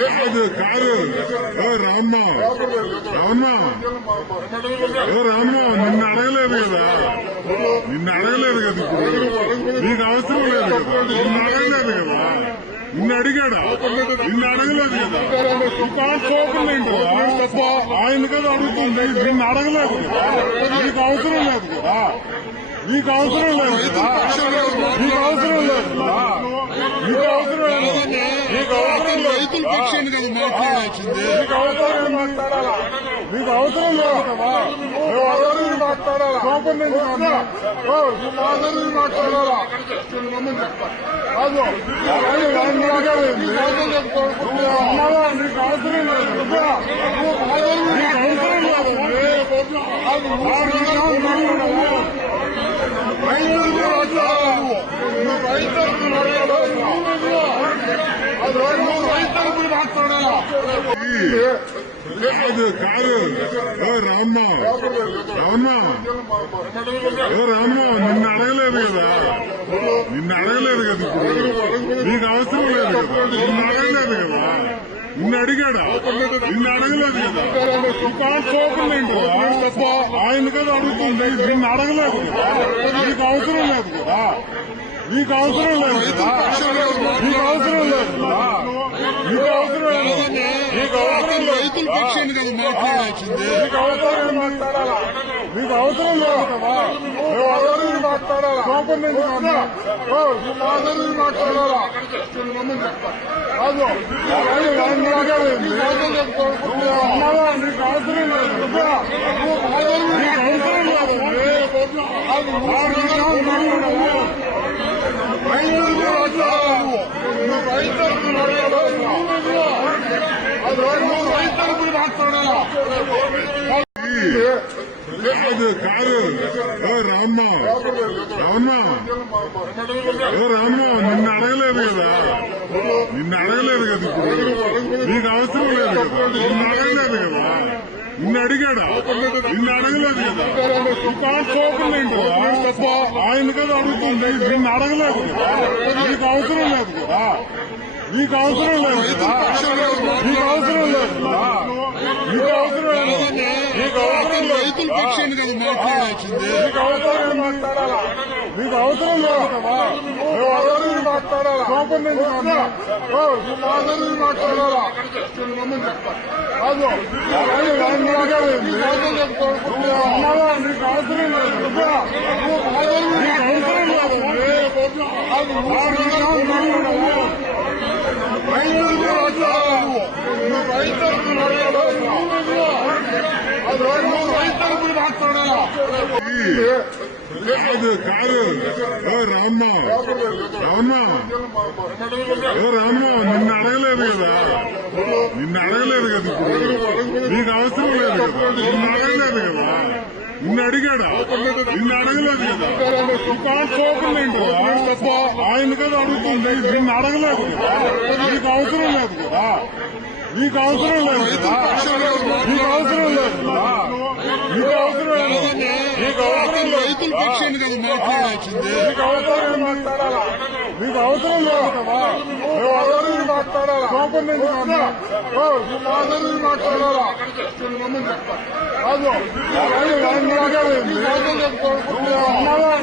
కాదు కాదు రామ్మ అవునా రామ్మ నిన్ను అడగలేదు కదా ఇప్పుడు నీకు అవసరం లేదు కదా నిన్ను అడగలేదు కదా నిన్ను అడిగాడా నిన్ను అడగలేదు కదా చూపలేదు ఆయన కదా అడుగుతుంది నిన్ను అడగలేదు కదా నీకు అవసరం లేదు కదా నీకు అవసరం లేదు కదా నీకు అవసరం లేదు కదా నీకు అవసరం లేదు నీకు అవసరం రైతుల పక్షాన్ని కదా మాట్లాడాల్సింది నీకు అవసరం మాట్లాడాలా నీకు అవసరం లేదు కదా నువ్వు అందరూ మాట్లాడాలా మాట్లాడాలా కాదు నీకు అవసరం లేదు కాదు కాదు రామ్మ అవునా రామ్మ నిన్ను అడగలేదు కదా ఇప్పుడు నీకు అవసరం లేదు కదా నిన్ను అడగలేదు కదా నిన్ను అడిగాడా నిన్ను అడగలేదు కదా చూపలేదు ఆయన కదా అడుగుతుంది నిన్ను అడగలేదు కదా నీకు అవసరం లేదు కదా నీకు అవసరం లేదు కదా నీకు అవసరం లేదు కదా నీకు అవసరం లేదు నీకు అవసరం రైతుల పక్షాన్ని కదా మాట్లాడాల్సింది నీకు అవసరం మాట్లాడాలా నీకు అవసరం లేదు కదా నువ్వు అందరూ మాట్లాడాలా మాట్లాడాలా కాదు నీకు అవసరం లేదు నీకు కాదు కాదు రామ్మ అవునా రామ్మ నిన్ను అడగలేదు కదా ఇప్పుడు నీకు అవసరం లేదు కదా నిన్ను అడగలేదు కదా నిన్ను అడిగాడా నిన్ను అడగలేదు కదా చూపలేదు ఆయన కదా అడుగుతుంది నిన్ను అడగలేదు కదా నీకు అవసరం లేదు కదా నీకు అవసరం లేదు కదా నీకు అవసరం లేదు కదా నీకు అవసరం లేదు నీకు అవసరం రైతుల పక్షాన్ని కదా మాట్లాడాల్సింది నీకు అవసరం మాట్లాడాలా నీకు అవసరం లేదు కదా నువ్వు అందరూ మాట్లాడాలా మాట్లాడాలా కాదు నీకు అవసరం లేదు నీకు అవసరం లేదు కాదు కాదు రామ్మ అవునా రామ్మ నిన్ను అడగలేదు కదా ఇప్పుడు నీకు అవసరం లేదు కదా నిన్ను అడగలేదు కదా నిన్ను అడిగాడా నిన్ను అడగలేదు కదా చూపలేదు ఆయన కదా అడుగుతుంది నిన్ను అడగలేదు కదా నీకు అవసరం లేదు కదా నీకు అవసరం లేదు కదా నీకు అవసరం లేదు కదా నీకు అవసరం లేదు నీకు అవసరం రైతుల పక్షాన్ని కదా మాట్లాడాల్సింది నీకు అవసరం మాట్లాడాలా నీకు అవసరం లేదు కదా నువ్వు అందరూ మాట్లాడాలా మాట్లాడాలా కాదు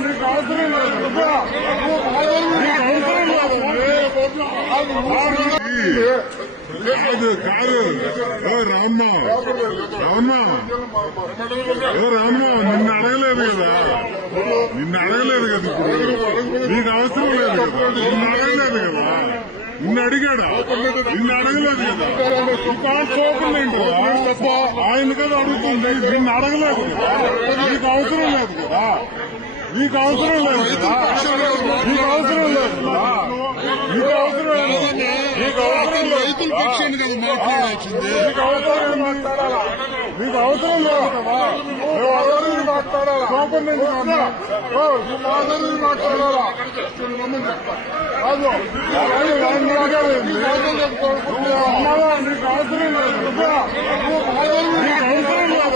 నీకు అవసరం లేదు కాదు కాదు రామ్మ అవునా రామ్మ నిన్ను అడగలేదు కదా ఇప్పుడు నీకు అవసరం లేదు కదా నిన్ను అడగలేదు కదా నిన్ను అడిగాడా నిన్ను అడగలేదు కదా చూపలేదు ఆయన కదా అడుగుతుంది నిన్ను అడగలేదు కదా నీకు అవసరం లేదు కదా నీకు అవసరం లేదు కదా నీకు అవసరం లేదు కదా నీకు అవసరం లేదు నీకు అవసరం రైతుల పక్షాన్ని కదా మాట్లాడాల్సింది నీకు అవసరం మాట్లాడాలా నీకు అవసరం లేదు కదా నువ్వు అందరూ మాట్లాడాలా మాట్లాడాలా కాదు నీకు అవసరం లేదు నీకు అవసరం లేదు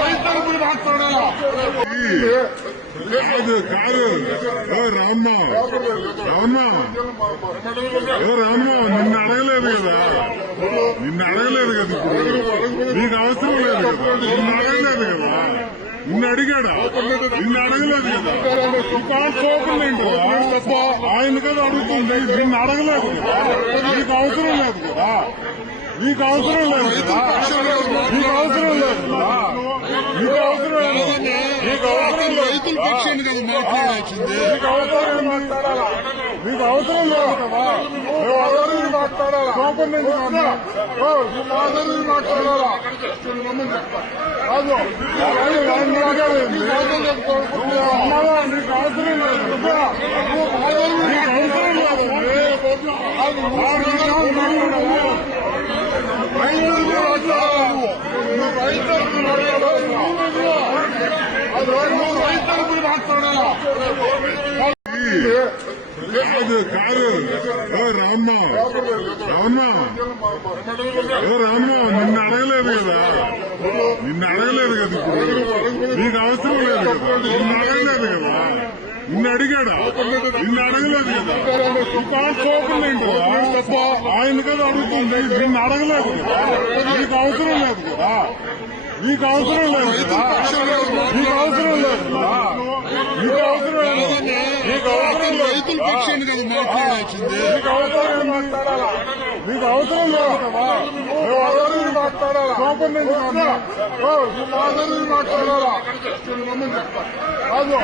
రైతులు కాదు కాదు రామ్మ రామ్మ రామ్మ నిన్ను అడగలేదు కదా ఇప్పుడు నీకు అవసరం లేదు కదా నిన్ను అడగలేదు కదా నిన్ను అడిగాడా నిన్ను అడగలేదు కదా సోపం ఏంటి ఆయన కదా అడుగుతుంది నిన్ను అడగలేదు కదా నీకు అవసరం లేదు కదా నీకు అవసరం లేదు కదా నీకు అవసరం లేదు కదా నీకు అవసరం లేదు నీకు అవసరం రైతుల పక్షాన్ని కదా మాట్లాడాల్సింది. నీకు అవసరం మాట్లాడాలా నీకు అవసరం లేదు కదా నువ్వు అందరూ మాట్లాడాలా కోపం నుంచి అందరూ మాట్లాడాలా కాదు అమ్మగా నీకు అవసరం లేదు నీకు అవసరం లేదు కాదు కాదు రామ్మ రామ్మ రామ్మ నిన్ను అడగలేదు కదా ఇప్పుడు నీకు అవసరం లేదు కదా నిన్ను అడగలేదు కదా నిన్ను అడిగాడా నిన్ను అడగలేదు కదా సోపం ఏంటి ఆయన కదా అడుగుతుంది నిన్ను అడగలేదు కదా నీకు అవసరం లేదు కదా నీకు అవసరం లేదు కదా నీకు అవసరం లేదు కదా నీకు అవసరం లేదు నీకు అవసరం రైతుల పక్షాన్ని కదా మాట్లాడాల్సింది. నీకు అవసరం మాట్లాడాలా నీకు అవసరం లేదు కదా నువ్వు అందరూ మాట్లాడాలా కోపం నుంచి అందరూ మాట్లాడాలా కాదు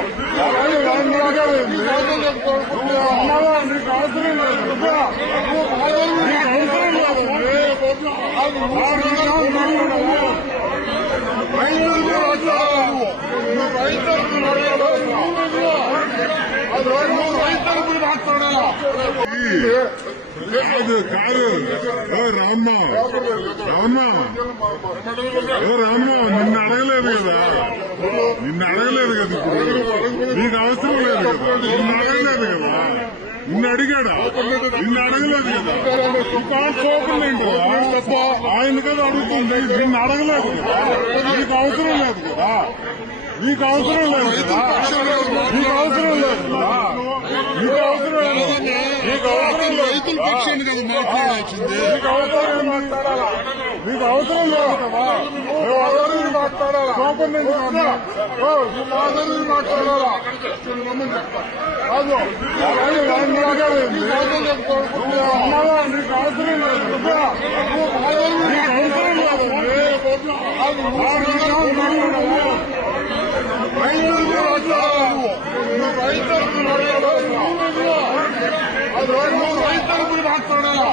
అమ్మగా నీకు అవసరం లేదు నీకు అవసరం లేదు కాదు కాదు రామ్మ రామ్మ రామ్మ నిన్ను అడగలేదు కదా ఇప్పుడు నీకు అవసరం లేదు కదా నిన్ను అడగలేదు కదా నిన్ను అడిగాడా నిన్ను అడగలేదు కదా సోపం ఏంటి ఆయన కదా అడుగుతుంది నిన్ను అడగలేదు కదా నీకు అవసరం లేదు కదా నీకు అవసరం లేదు కదా నీకు అవసరం లేదు కదా నీకు అవసరం లేదు నీకు అవసరం లేదు రైతుల పక్షాన్ని కదా మాట్లాడాల్సింది. నీకు అవసరం మాట్లాడాలా నీకు అవసరం లేదు కదా నువ్వు అందరూ మాట్లాడాలా కోపం నుంచి అందరూ మాట్లాడాలా కాదు అమ్మగా నీకు అవసరం లేదు నీకు అవసరం లేదు రైతులు మాట్లాడాలా